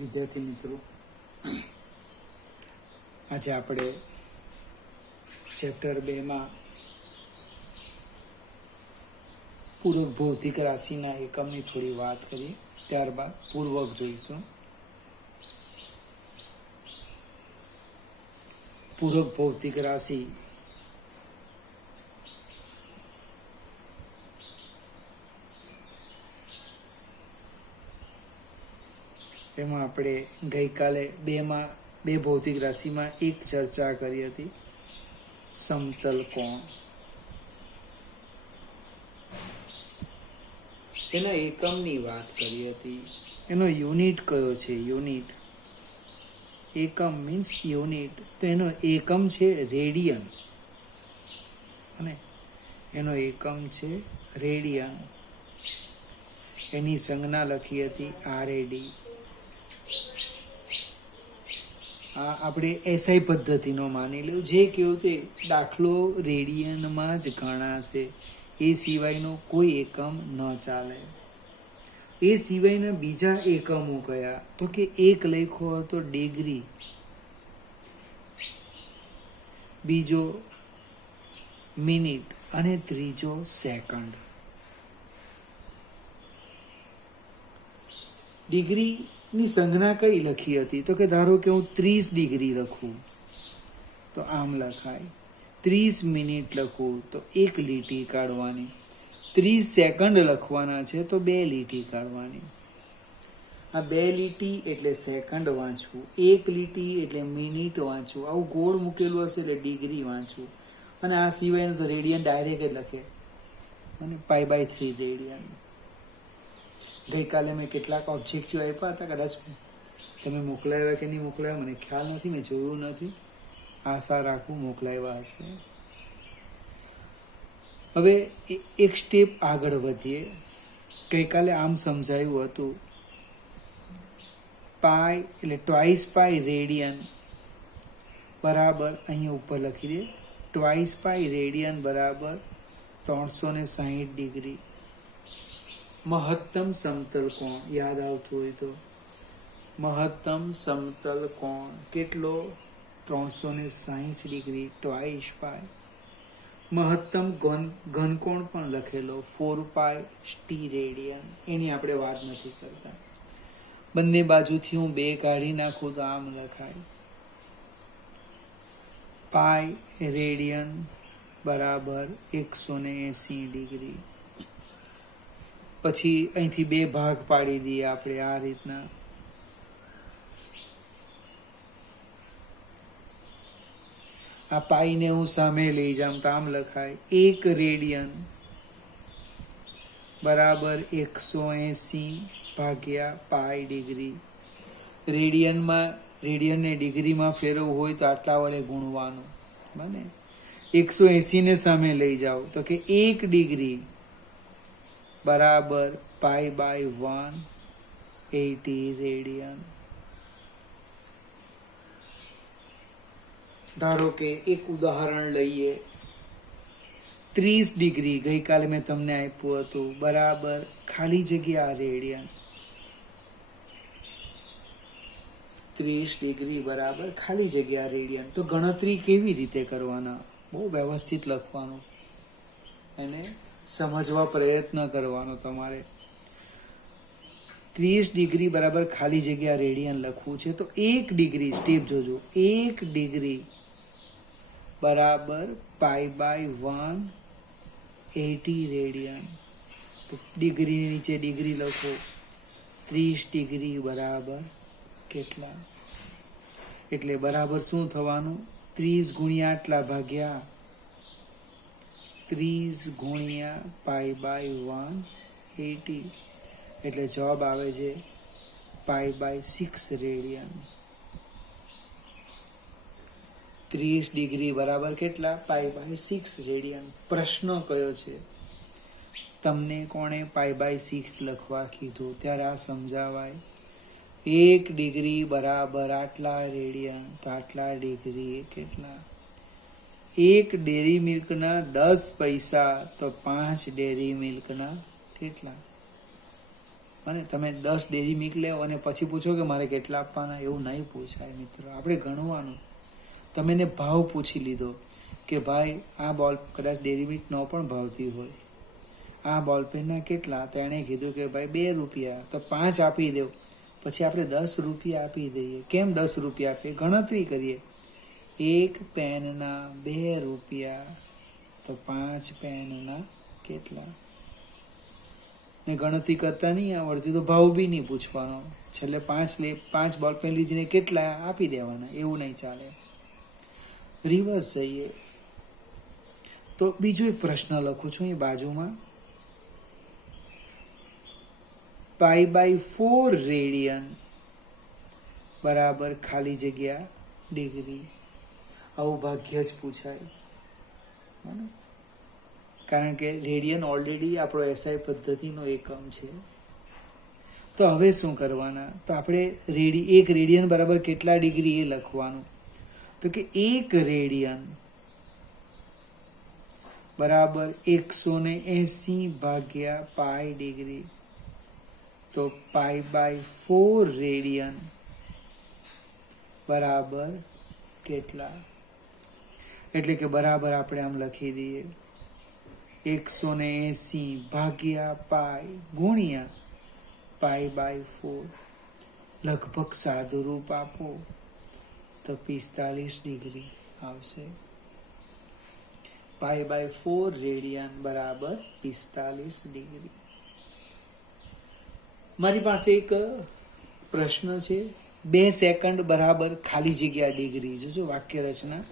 વિદ્યાર્થી મિત્રો, આજે આપણે ચેપ્ટર 2 પૂરક ભૌતિક રાશિના એકમની થોડી વાત કરીએ, ત્યારબાદ પૂર્વક જોઈશું. પૂરક ભૌતિક રાશિ એમાં આપણે ગઈકાલે બે ભૌતિક રાશિમાં એક ચર્ચા કરી હતી, સમતલ કોણ. એના એકમની વાત કરી હતી. એનો યુનિટ કયો છે? યુનિટ, એકમ મીન્સ યુનિટ. તો એનો એકમ છે રેડિયન, અને એનો એકમ છે રેડિયન. એની સંજ્ઞા લખી હતી RAD. આ આપણે SI પદ્ધતિનો માની લો, જે કેવું તે દાખલો રેડિયનમાં જ ગણાશે, એ સિવાયનો કોઈ એકમ ન ચાલે. એ સિવાયના બીજા એકમો કયા? તો કે એક લખ્યો હતો ડિગ્રી, બીજો મિનિટ અને ત્રીજો સેકન્ડ. ડિગ્રીની સંજ્ઞા કઈ લખી હતી? તો કે ધારો કે હું 30 ડિગ્રી લખું તો આમ લખાય, 30 મિનિટ લખું તો 1 લીટી કાઢવાની, 30 સેકન્ડ લખવાના છે તો 2 લીટી કાઢવાની. આ 2 લીટી એટલે સેકન્ડ વાંચવું, 1 લીટી એટલે મિનિટ વાંચવું, આવું ગોળ મૂકેલું હશે એટલે ડિગ્રી વાંચવું. અને આ સિવાયનું તો રેડિયન ડાયરેક્ટ જ લખે, અને π/3 રેડિયન. ગઈકાલે મેં કેટલાક ઓબ્જેક્ટિવ આપ્યા હતા, કદાચ તમે મોકલાવ્યા કે નહીં મોકલાવ્યા મને ખ્યાલ નથી, મેં જોયું નથી. આશા રાખું મોકલાવ્યા હશે. હવે એક સ્ટેપ આગળ વધીએ. ગઈકાલે આમ સમજાયું હતું, પાઈ એટલે ટ્વાઇસ પાઈ રેડિયન બરાબર, અહીં ઉપર લખી દે, ટ્વાઇસ પાઈ રેડિયન બરાબર 360 ડિગ્રી. મહત્તમ સમતલ કોણ યાદ આવતું હોય તો, મહત્તમ સમતલ કોણ કેટલો? 360 ડિગ્રી, ટ્વાઇસ પાઈ. મહત્તમ ઘનકોણ પણ લખેલો 4π રેડિયન. એની આપણે વાત નથી કરતા. બંને બાજુથી હું 2 કાઢી નાખું તો આમ લખાય, પાઈ રેડિયન બરાબર 180 ડિગ્રી. પછી અહીંથી 2 ભાગ પાડી દઈએ આપણે આ રીતના. આ પાઈને હું સામે લઈ જાઉં તો આમ લખાય, 1 રેડિયન બરાબર 180 ભાગ્યા પાઈ ડિગ્રી. રેડિયનને ડિગ્રીમાં ફેરવવું હોય તો આટલા વડે ગુણવાનું, બને. 180 ને સામે લઈ જાઓ તો કે 1 ડિગ્રી બરાબર π/180 રેડિયન. ધારો કે એક ઉદાહરણ લઈએ, 30 ડિગ્રી ગઈકાલે મેં તમને આપ્યું હતું બરાબર ખાલી જગ્યા રેડિયન. 30 ડિગ્રી બરાબર ખાલી જગ્યા રેડિયન. તો ગણતરી કેવી રીતે કરવાના? બહુ વ્યવસ્થિત લખવાનું અને સમજવા પ્રયત્ન કરવાનો તમારે. 30 ડિગ્રી બરાબર ખાલી જગ્યા રેડિયન લખવું છે તો 1 ડિગ્રી, સ્ટેપ જોજો, 1 ડિગ્રી બરાબર π/180 રેડિયન. તો ડિગ્રીની નીચે ડિગ્રી લખો, 30 ડિગ્રી બરાબર કેટલા? એટલે બરાબર શું થવાનું? 30 ગુણ્યા આટલા ભાગ્યા 30 ગુણ્યા π/180, એટલે જવાબ આવે છે π/6 રેડિયન. 30 ડિગ્રી બરાબર કેટલા? π/6 રેડિયન. પ્રશ્ન કયો છે? તમને કોણે π/6 લખવા કીધું? ત્યારે આ સમજાવાય. 1 ડિગ્રી બરાબર આટલા રેડિયન, તો આટલા ડિગ્રી કેટલા? 1 ડેરી મિલ્કના 10 પૈસા, તો 5 ડેરી મિલ્કના કેટલા? અને તમે 10 ડેરી મિલ્ક લેવો અને પછી પૂછો કે મારે કેટલા આપવાના, એવું નહીં પૂછાય મિત્રો. આપણે ગણવાનું. તમે એને ભાવ પૂછી લીધો કે ભાઈ આ બોલ, કદાચ ડેરી મિલ્ક ન પણ ભાવતી હોય, આ બોલપેનના કેટલા? તો એણે કીધું કે ભાઈ 2 રૂપિયા, તો 5 આપી દો. પછી આપણે 10 રૂપિયા આપી દઈએ. કેમ 10 રૂપિયા આપીએ? ગણતરી કરીએ. 1 પેનના 2 રૂપિયા, તો 5 પેનના કેટલા? ને ગણતરી કરતા નહીં આવડતી તો ભાવ બી નહીં પૂછવાનો. છેલ્લે 5 બોલપેન લીધીને કેટલા આપી દેવાના, એવું નહીં ચાલે. રિવર્સ જઈએ તો બીજો એક પ્રશ્ન લખું છું એ બાજુમાં. π/4 રેડિયન બરાબર ખાલી જગ્યા ડિગ્રી. આવું ભાગ્ય જ પૂછાય, કારણ કે રેડિયન ઓલરેડી આપણો એસઆઈ પદ્ધતિનો એકમ છે. તો હવે શું કરવાના? તો આપણે એક રેડિયન બરાબર કેટલા ડિગ્રી એ લખવાનું. તો કે 1 રેડિયન બરાબર 180/π ડિગ્રી. તો π/4 રેડિયન બરાબર કેટલા? એટલે કે બરાબર આપણે આમ લખી દઈએ 180/π ગુણ્યા π/4. લગભગ સાદું રૂપ આપો તો 45 ડિગ્રી આવશે. π/4 રેડિયન બરાબર 45 ડિગ્રી. મારી પાસે એક પ્રશ્ન છે. 2 સેકન્ડ બરાબર ખાલી જગ્યા ડિગ્રી. જોજો વાક્ય રચના.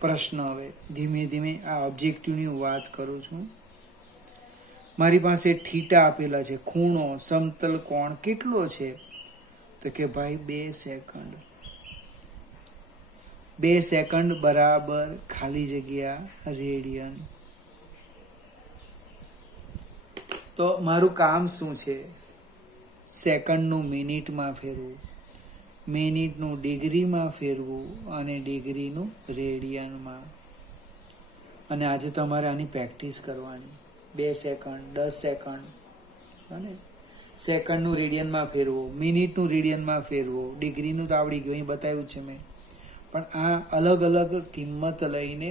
પ્રશ્ન. હવે ધીમે ધીમે આ ઓબ્જેક્ટિવની હું વાત કરું છું. મારી પાસે થીટા આપેલા છે, ખૂણો, સમતલ કોણ કેટલો છે? તો કે ભાઈ 2 સેકન્ડ. 2 સેકન્ડ બરાબર ખાલી જગ્યા રેડિયન. તો મારું કામ શું છે? સેકન્ડનું મિનિટમાં ફેરવું, મિનિટનું ડિગ્રીમાં ફેરવું અને ડિગ્રીનું રેડિયનમાં. અને આજે તમારે આની પ્રેક્ટિસ કરવાની. 2 સેકન્ડ, 10 સેકન્ડ, અને સેકન્ડનું રેડિયનમાં ફેરવું, મિનિટનું રેડિયનમાં ફેરવું, ડિગ્રીનું તો આવડી ગયું, અહીં બતાવ્યું છે મેં. પણ આ અલગ અલગ કિંમત લઈને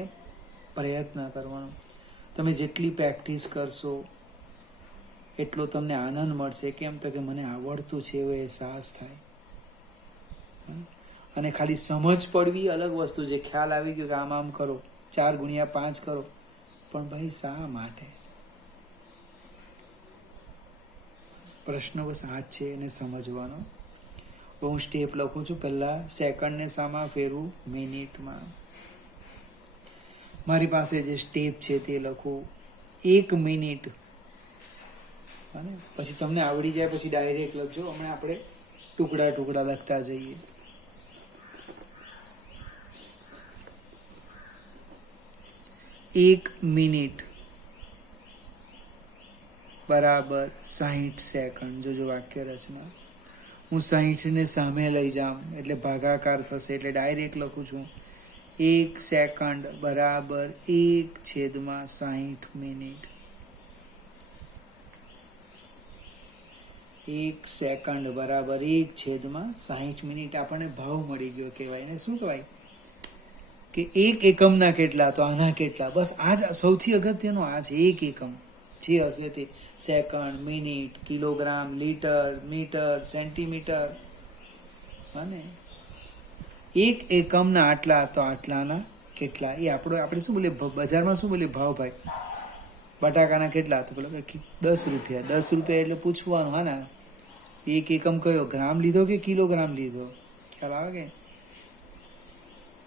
પ્રયત્ન કરવાનો. તમે જેટલી પ્રેક્ટિસ કરશો એટલો તમને આનંદ મળશે. કેમ? તો કે મને આવડતું છે એવો અહેસાસ થાય. અને ખાલી સમજ પડવી અલગ વસ્તુ છે. ખ્યાલ આવી ગયો કે આમ કરો, 4 × 5 કરો, પણ ભાઈ શા માટે? પ્રશ્ન બસ આ જ છે, એને સમજવાનો. હું સ્ટેપ લખું છું. પહેલા સેકન્ડને શામાં ફેરવું? મિનિટમાં. મારી પાસે જે સ્ટેપ છે તે લખું. 1 મિનિટ, અને પછી તમને આવડી જાય પછી ડાયરેક્ટ લખજો. હમણાં આપણે ટુકડા ટુકડા લખતા જઈએ. 1 મિનિટ બરાબર 60 સેકન્ડ. જોજો વાક્ય રચના. હું 60 ને સામે લઈ જાઉં એટલે ભાગાકાર થશે, એટલે ડાયરેક્ટ લખું છું 1 સેકન્ડ બરાબર 1/60 મિનિટ. 1 સેકન્ડ બરાબર 1/60 મિનિટ. આપણને ભાવ મળી ગયો. કહેવાય ને, શું કહેવાય કે 1 એકમના કેટલા? તો આના કેટલા. બસ આ જ સૌથી અગત્યનો આ છે. 1 એકમ જે હશે તે second, minute, kilogram, litre, metre, centimetre. અને 1 એકમના આટલા, તો આટલાના કેટલા? એ આપણે શું બોલીએ બજારમાં? શું બોલીએ ભાવ? ભાઈ બટાકાના કેટલા? તો પેલો 10 રૂપિયા. 10 રૂપિયા એટલે પૂછવાનું. હા ના, 1 એકમ કયો? ગ્રામ લીધો કે કિલોગ્રામ લીધો? ખ્યાલ આવે કે?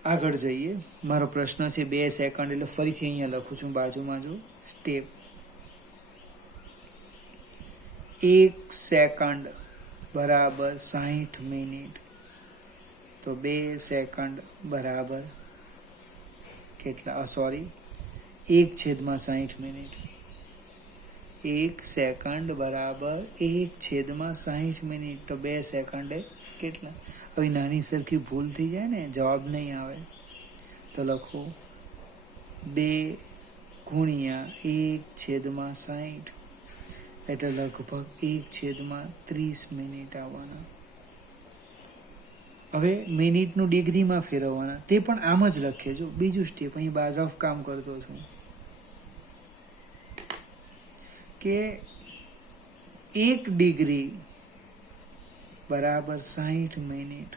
આગળ જઈએ. મારો પ્રશ્ન છે 2 સેકન્ડ, એટલે ફરીથી અહીંયા લખું છું બાજુમાં. જો સ્ટેપ. 1 સેકન્ડ બરાબર 60 મિનિટ. તો 2 સેકન્ડ બરાબર કેટલા? Sorry, 1/60 minute. 1 સેકન્ડ બરાબર 1/60 મિનિટ. તો 2 સેકન્ડે કેટલા? હવે નાની સરખી ભૂલ થઈ જાય ને, જવાબ નહીં આવે, તો લખો 2 × 1/60. એટલે લગભગ 1/30 મિનિટ આવવાના. હવે મિનિટનું ડિગ્રીમાં ફેરવવાના, તે પણ આમ જ લખે. જો બીજું સ્ટેપ અહીં રફ કામ કરતો છું કે 1 ડિગ્રી બરાબર 60 મિનિટ,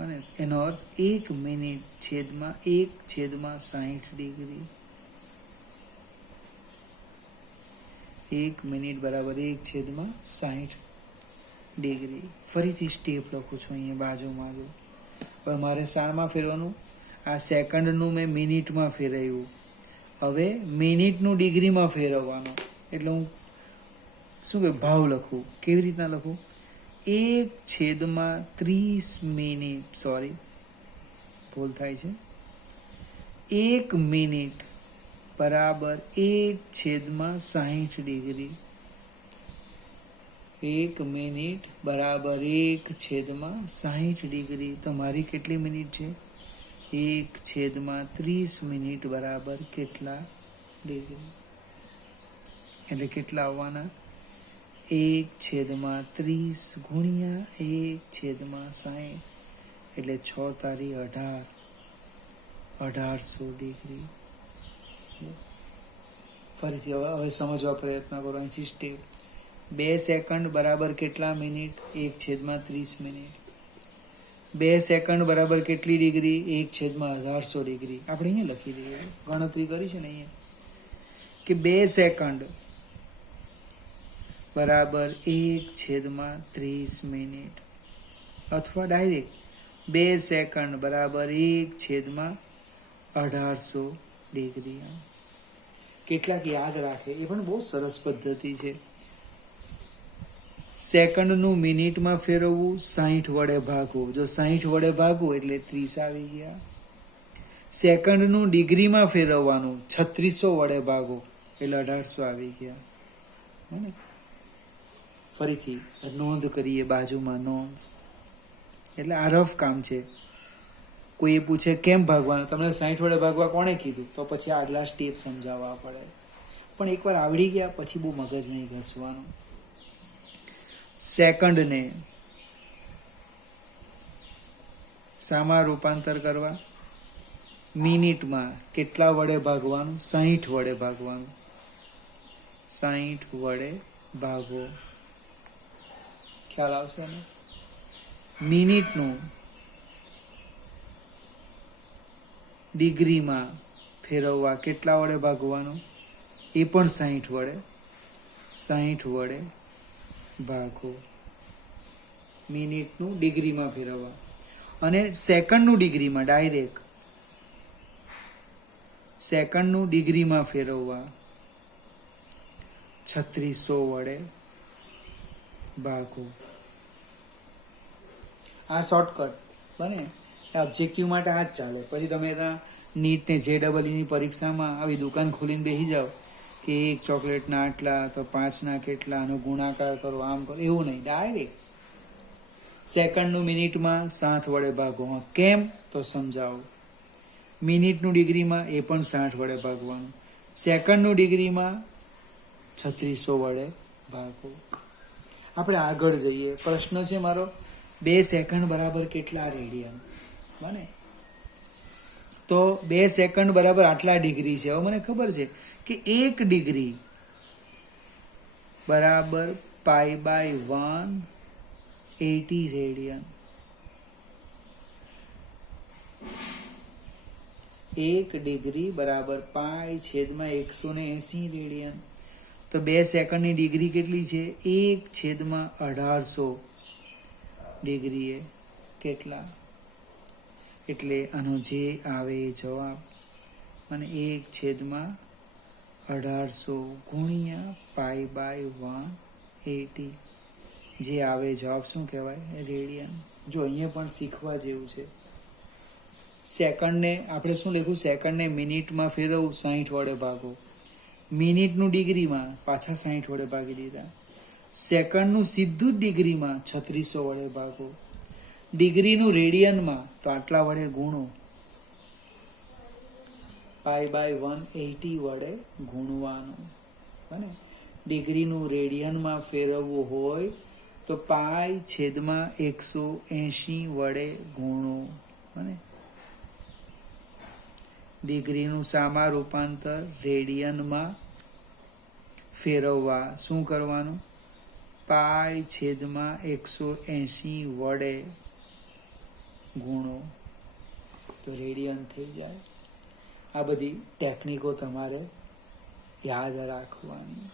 અને એનો અર્થ 1 મિનિટ છેદમાં 1/60 ડિગ્રી. 1 મિનિટ બરાબર 1/60 ડિગ્રી. ફરીથી સ્ટેપ લખું છું અહીંયા બાજુમાં. જો હવે મારે શામાં ફેરવાનું? આ સેકન્ડનું મેં મિનિટમાં ફેરવ્યું, હવે મિનિટનું ડિગ્રીમાં ફેરવવાનું. એટલે હું શું કે ભાવ લખું. કેવી રીતના લખું? 1/30 મિનિટ, સોરી ભૂલ થાય છે. 1 મિનિટ બરાબર 1/60 ડિગ્રી. 1 મિનિટ બરાબર 1/60 ડિગ્રી. તો મારી કેટલી મિનિટ છે? 1/30 મિનિટ બરાબર કેટલા ડિગ્રી? એટલે કેટલા આવવાના? 1/30 ગુણ્યા 1/60 એટલે 6 તારી 1800 ડિગ્રી. ફરીથી હવે સમજવા પ્રયત્ન કરો. અહીંથી સ્ટેપ. 2 સેકન્ડ બરાબર કેટલા મિનિટ? 1/30 મિનિટ. 2 સેકન્ડ બરાબર કેટલી ડિગ્રી? 1/1800 ડિગ્રી. આપણે અહીંયા લખી દઈએ, ગણતરી કરી છે ને અહીંયા કે 2 સેકન્ડ બરાબર 1/30 મિનિટ, અથવા ડાયરેક્ટ 2 સેકન્ડ બરાબર 1/1800 ડિગ્રી. કેટલાક યાદ રાખે, એ પણ બહુ સરસ પદ્ધતિ છે. સેકન્ડનું મિનિટમાં ફેરવવું, 60 વડે ભાગવું. જો 60 વડે ભાગવું એટલે 30 આવી ગયા. સેકન્ડનું ડિગ્રીમાં ફેરવવાનું, 3600 વડે ભાગો એટલે 1800 આવી ગયા. બને? ફરીથી નોંધ કરીએ, બાજુમાં નોંધ. એટલે આ રફ કામ છે. કોઈ પૂછે કેમ ભાગવાનું, તમને 60 વડે ભાગવા કોણે કીધું? તો પછી આગલા સ્ટેપ સમજાવવા પડે. પણ એકવાર આવડી ગયા પછી બહુ મગજ નહીં ઘસવાનું. સેકન્ડને શામાં રૂપાંતર કરવા? મિનિટમાં. કેટલા વડે ભાગવાનું? 60 વડે ભાગવાનું. 60 વડે ભાગો. ખ્યાલ આવશે ને? મિનિટનું ડિગ્રીમાં ફેરવવા કેટલા વડે ભાગવાનું? એ પણ 60 વડે. 60 વડે ભાગો. મિનિટનું ડિગ્રીમાં ફેરવવા. અને સેકન્ડનું ડિગ્રીમાં ડાયરેક્ટ સેકન્ડનું ડિગ્રીમાં ફેરવવા 3600 વડે ભાગો. આ શોર્ટકટ બને. ઓબ્જેક્ટિવ માટે આ જ ચાલે. પછી તમે ત્યાં નીટ ને JEEની પરીક્ષામાં આવી દુકાન ખોલીને બેસી જાઓ કે 1 ચોકલેટના આટલા, તો 5ના કેટલા, આનો ગુણાકાર કરો, આમ કરો. એવું નહીં, ડાયરેક્ટ સેકન્ડનું મિનિટમાં 7 વડે ભાગો. કેમ? તો સમજાવો. મિનિટનું ડિગ્રીમાં એ પણ 60 વડે ભાગવાનું. સેકન્ડનું ડિગ્રીમાં 3600 વડે ભાગો. આપણે આગળ જઈએ. પ્રશ્ન છે મારો, 2 સેકન્ડ બરાબર કેટલા રેડિયન? બને? તો 2 સેકન્ડ બરાબર આટલા ડિગ્રી છે. હવે મને ખબર છે કે 1 ડિગ્રી બરાબર π/180 રેડિયન. 1 ડિગ્રી બરાબર π/180 રેડિયન. તો 2 સેકન્ડની ડિગ્રી કેટલી છે? 1/1800 ડિગ્રીએ કેટલા? એટલે આનો જે આવે એ જવાબ, અને 1/1800 ગુણ્યા π/180 જે આવે જવાબ શું કહેવાય? રેડિયન. જો અહીંયા પણ શીખવા જેવું છે. સેકન્ડને આપણે શું લખ્યું? સેકન્ડને મિનિટમાં ફેરવવું, 60 વડે ભાગો. મિનિટનું ડિગ્રીમાં પાછા 60 વડે ભાગી દીધા. સેકન્ડનું સીધું જ ડિગ્રીમાં 3600 વડે ભાગો. ડિગ્રીનું રેડિયનમાં તો આટલા વડે ગુણો. π/180 વડે ગુણવાનું. બને. ડિગ્રીનું રેડિયનમાં ફેરવવું હોય તો π/180 વડે ગુણો. બને. ડિગ્રીનું સામા રૂપાંતર રેડિયનમાં ફેરવવા શું કરવાનું? π/180 વડે ગુણો તો રેડિયન થઈ જાય. આ બધી ટેકનિકો તમારે યાદ રાખવાની.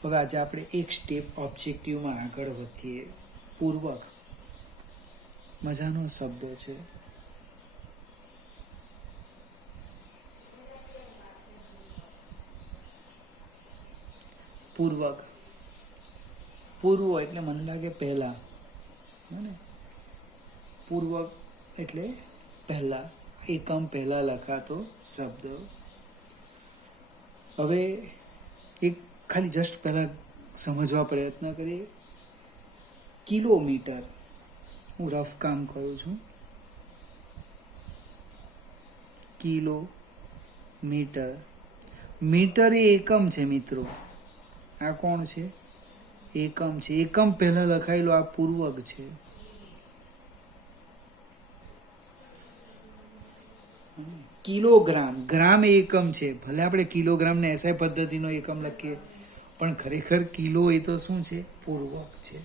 હવે આજે આપણે એક સ્ટેપ ઓબ્જેક્ટિવમાં આગળ વધીએ. પૂર્વક મજાનો શબ્દ છે. પૂર્વક, પૂર્વ એટલે મને લાગે પહેલા, પૂર્વક એટલે પહેલા, એકમ પહેલા લખાતો શબ્દ. હવે એક ખાલી જસ્ટ પહેલા સમજવા પ્રયત્ન કરીએ. કિલોમીટર, હું રફ કામ કરું છું. કિલોમીટર, મીટર એ એકમ છે મિત્રો. આ કોણ છે? એકમ છે. એકમ પહેલા લખાયેલો આ પૂર્વક છે. કિલોગ્રામ, ગ્રામ એ એકમ છે. ભલે આપણે કિલોગ્રામને એસઆઈ પદ્ધતિનો એકમ લખીએ, પણ ખરેખર કિલો એ તો શું છે? પૂર્વક છે.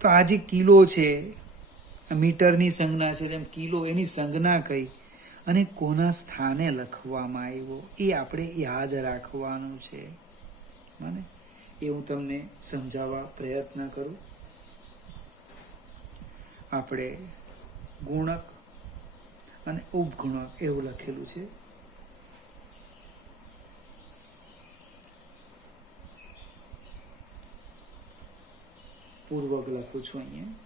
તો આ જે કિલો છે, મીટરની સંજ્ઞા છે, જેમ કિલો એની સંજ્ઞા કઈ અને કોના સ્થાને લખવામાં આવ્યો એ આપણે યાદ રાખવાનું છે. મને એ હું તમને સમજાવવા પ્રયત્ન કરું. આપણે ગુણક અને ઉપગુણક એવું લખેલું છે. પૂર્વક લખું છું અહીંયા.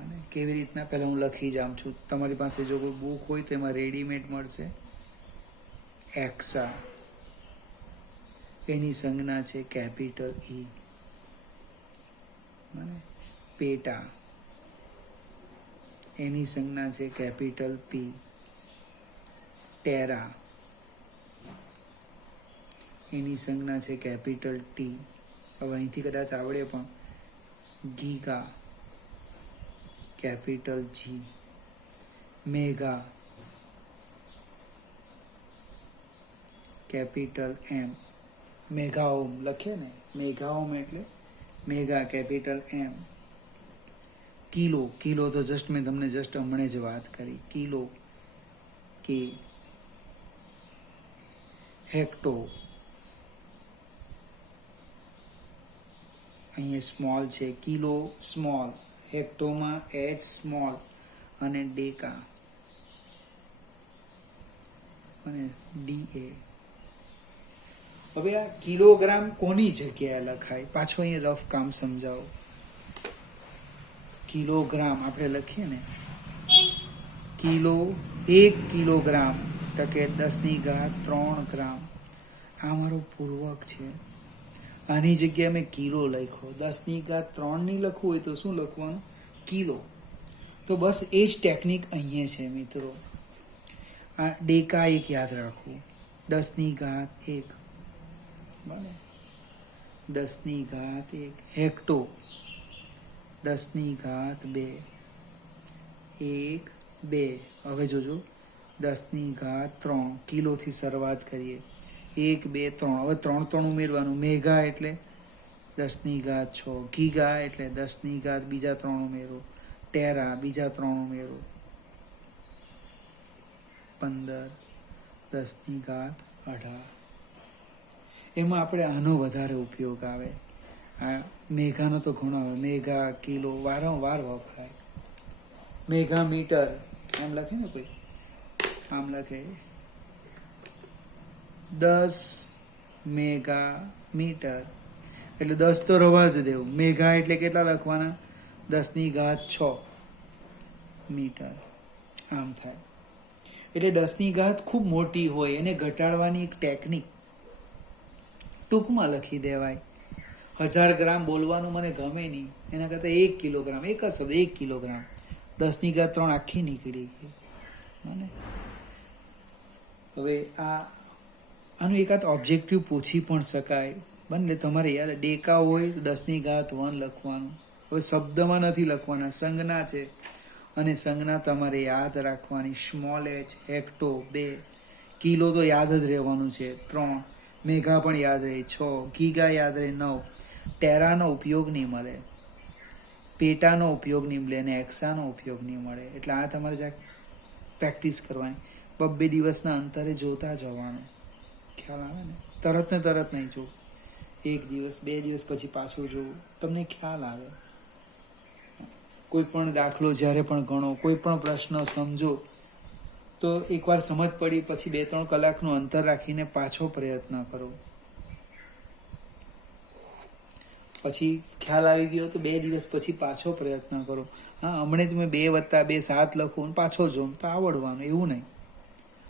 અને કેવી રીતના પહેલાં હું લખી જાઉં છું. તમારી પાસે જો કોઈ બુક હોય તો એમાં રેડીમેડ મળશે. એક્સા, એની સંજ્ઞા છે કેપિટલ ઈ. પેટા, એની સંજ્ઞા છે કેપિટલ પી. ટેરા, એની સંજ્ઞા છે કેપિટલ ટી. હવે અહીંથી કદાચ આવડે પણ. Giga, capital G. Mega, capital M. Megaohm લખે ને, મેગાઓમ એટલે mega, capital M. Kilo, kilo તો જસ્ટ મેં તમને જસ્ટ હમણાં જ વાત કરી. કિલો, કે. હેક્ટો, અહીંયા સ્મોલ છે. કિલો સ્મોલ, હેક્ટોમાં એચ સ્મોલ અને ડેકા અને ડીએ. હવે આ કિલોગ્રામ કોની જગ્યાએ લખાય? પાછો અહીંયા રફ કામ સમજાવો. કિલોગ્રામ આપણે લખીએ ને, કિલો, 1 કિલોગ્રામ તો કે 10³ ગ્રામ. આ મારો પૂર્વક છે. આની જગ્યાએ મેં કિલો લખ્યો. 10³ નહીં લખવું હોય તો શું લખવાનું? કિલો. તો બસ એ જ ટેકનિક અહીંયા છે મિત્રો. આ ડેકા એક યાદ રાખવું. 10⁻1, બરાબર? 10⁻1. હેક્ટો 10⁻2, 1, 2. હવે જોજો 10⁻3. કિલોથી શરૂઆત કરીએ. 1, 2, 3. હવે 3 ઉમેરવાનું. મેગા એટલે 10⁻6. ગીગા એટલે 10⁻, બીજા 3 ઉમેરો. ટેરા બીજા 3 ઉમેરો. 15, 10⁻18. એમાં આપણે આનો વધારે ઉપયોગ આવે. આ મેઘાનો તો ઘણો આવે. મેઘા, કિલો વારંવાર વપરાય. મેઘા મીટર એમ લખે ને કોઈ, આમ લખે 10 મેગા મીટર. એટલે 10 તો રવા જ દેવું. મેઘા એટલે કેટલા લખવાના? 10⁻6 મીટર. આમ થાય. એટલે 10⁻ ખૂબ મોટી હોય એને ઘટાડવાની એક ટેકનિક ટૂંકમાં લખી દેવાય. 1000 ગ્રામ બોલવાનું મને ગમે નહીં, એના કરતાં 1 કિલોગ્રામ, એક જ શબ્દ 1 કિલોગ્રામ. 10⁻3 આખી નીકળી ગઈ. હવે આ આનું એકાદ ઓબ્જેક્ટિવ પૂછી પણ શકાય. બને તમારે યાર ડેકા હોય તો 10⁻1 લખવાનું. હવે શબ્દમાં નથી લખવાના, સંજ્ઞા છે અને સંજ્ઞા તમારે યાદ રાખવાની. સ્મોલ h હેક્ટો 2, કિલો તો યાદ જ રહેવાનું છે 3, મેઘા પણ યાદ રહે 6, ગીગા યાદ રહે 9. ટેરાનો ઉપયોગ નહીં મળે, પેટાનો ઉપયોગ નહીં મળે અને એક્સાનો ઉપયોગ નહીં મળે. એટલે આ તમારે જ્યાં પ્રેક્ટિસ કરવાની. 2 દિવસના અંતરે જોતા જવાનું. ખ્યાલ આવે ને? તરત ને તરત નહીં જોવું. 1 દિવસ 2 દિવસ પછી પાછું જોવું, તમને ખ્યાલ આવે. કોઈ પણ દાખલો જ્યારે પણ ગણો, કોઈ પણ પ્રશ્ન સમજો તો એકવાર સમજ પડી પછી 2-3 કલાકનું અંતર રાખીને પાછો પ્રયત્ન કરો. પછી ખ્યાલ આવી ગયો તો 2 દિવસ પછી પાછો પ્રયત્ન કરો. હા, હમણાં જ મેં 2 + 2 7 લખું પાછો જોઉં તો આવડવાનું, એવું નહીં.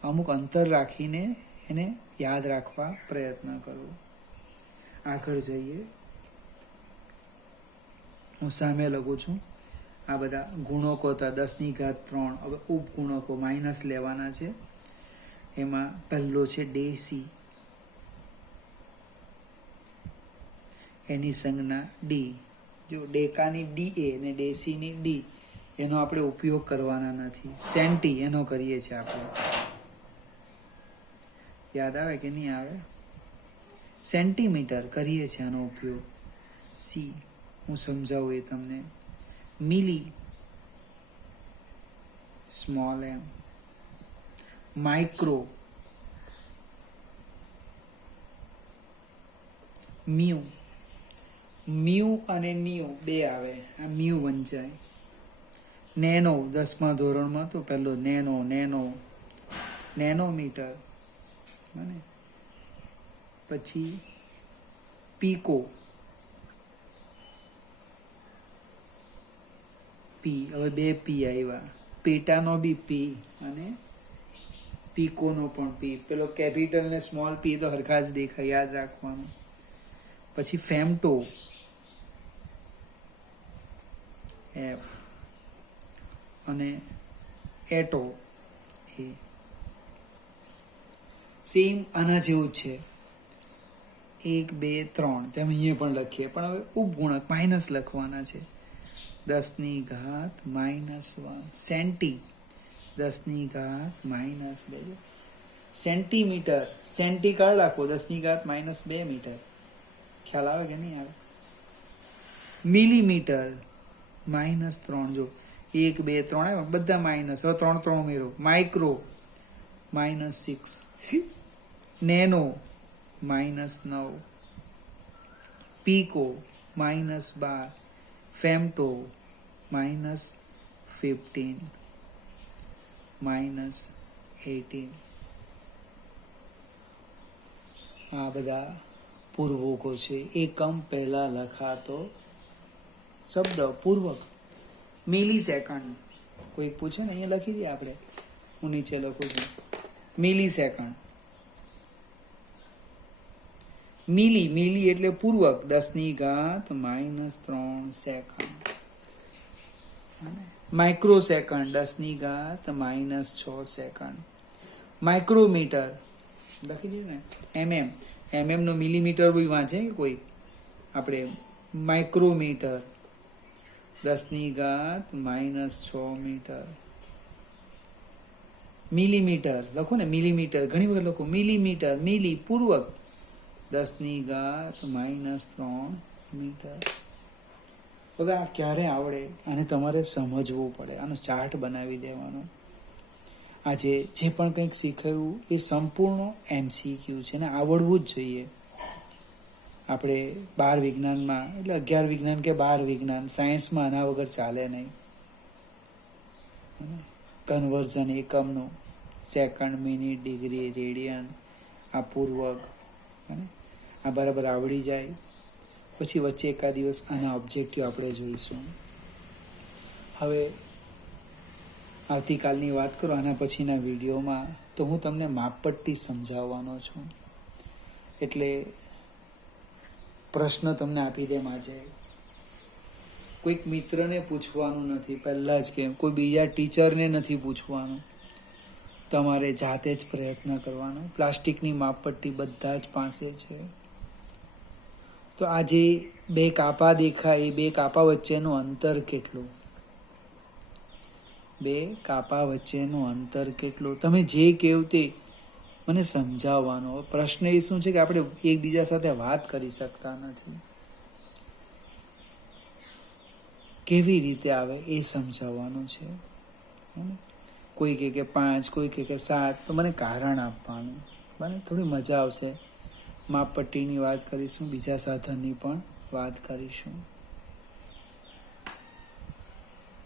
અમુક અંતર રાખીને એને યાદ રાખવા પ્રયત્ન કરો. આગળ જઈએ. હું સામે લખું છું. આ બધા ગુણકો હતા 10⁻3. હવે ઉપગુણકો માઇનસ લેવાના છે. એમાં પહેલો છે ડેસી, એની સંજ્ઞા ડી. જો ડેકાની DA ને ડેસીની D, એનો આપણે ઉપયોગ કરવાના નથી. સેન્ટી એનો કરીએ છીએ આપણે. યાદ આવે કે નહીં આવે? સેન્ટીમીટર કરીએ છીએ આનો ઉપયોગ. સી, હું સમજાવું એ તમને. Milli, small m. Micro, mu. Mu અને ન્યુ 2 આવે, આ મ્યુ વંચાય. નેનો 10મા ધોરણમાં તો પહેલો નેનોમીટર. બને પછી પીકો, પી. હવે 2 પી આવ્યા. પેટાનો બી પી અને પીકોનો પણ પી. પેલો કેપિટલ ને સ્મોલ પી તો હરખા જ દેખાય, યાદ રાખવાનું. પછી ફેમટો, F, અને એટો, A. સેમ આના જેવું જ છે. 1 2 3 તેમ અહીંયા પણ લખીએ, પણ હવે ઉપગુણક માઇનસ લખવાના છે. 10⁻1. સેન્ટી 10⁻2. સેન્ટીમીટર, સેન્ટી કાઢ નાખો 10⁻2 મીટર. ખ્યાલ આવે કે નહીં આવે? મિલીમીટર -3. જો 1 2 3 આવ્યા, બધા માઇનસ. હવે 3 3 ઉમેરો. માઇક્રો -6. નેનો -9. પીકો -12. ફેમટો -15. -18. આ બધા પૂર્વકો છે. એકમ પહેલા લખાતો શબ્દ પૂર્વક. મિલી સેકન્ડ કોઈ પૂછે ને, અહીંયા લખી દઈએ આપણે. હું નીચે લખું છું મિલી સેકન્ડ. મિલી એટલે પૂર્વક. 10⁻3 second. Micro second 10⁻6 second. Micrometre લખી દઈએ ને. mm નો મિલીમીટર કોઈ વાંચે કે કોઈ? આપણે માઇક્રોમીટર 10⁻6 મીટર. મિલીમીટર લખો ને, મિલીમીટર ઘણી વખત લખો. મિલીમીટર, મિલી પૂર્વક 10⁻3 મીટર. હવે આ ક્યારે આવડે? આને તમારે સમજવું પડે. આનો ચાર્ટ બનાવી દેવાનો. આજે જે પણ કંઈક શીખાયું એ સંપૂર્ણ MCQ છે ને આવડવું જ જોઈએ. આપણે 12 વિજ્ઞાનમાં એટલે 11 વિજ્ઞાન કે 12 વિજ્ઞાન, સાયન્સમાં આના વગર ચાલે નહીં. કન્વર્ઝન એકમનું, સેકન્ડ, મિનિટ, ડિગ્રી, રેડિયન, આ પૂર્વક, આ બરાબર આવડી જાય પછી વચ્ચે એકાદ દિવસ આના ઓબ્જેક્ટિવ આપણે જોઈશું. હવે આવતીકાલની વાત કરો આના પછીના વિડીયોમાં, તો હું તમને માપપટ્ટી સમજાવવાનો છું. એટલે પ્રશ્ન તમને આપી દેમ આજે. કોઈક મિત્રને પૂછવાનું નથી પહેલાં જ, કેમ કોઈ બીજા ટીચરને નથી પૂછવાનું. તમારે જાતે જ પ્રયત્ન કરવાનો. પ્લાસ્ટિકની માપપટ્ટી બધા જ પાસે છે. તો આ જે બે કાપા દેખાય એ બે કાપા વચ્ચેનું અંતર કેટલું? બે કાપા વચ્ચેનું અંતર કેટલું? તમે જે કહો તે મને સમજાવવાનો. પ્રશ્ન એ શું છે કે આપણે એકબીજા સાથે વાત કરી શકતા નથી. કેવી રીતે આવે એ સમજાવવાનું છે. કોઈ કહે કે 5, કોઈ કહે કે 7, તો મને કારણ આપવાનું. મને થોડી મજા આવશે. માપપટ્ટીની વાત કરીશું, બીજા સાધનની પણ વાત કરીશું.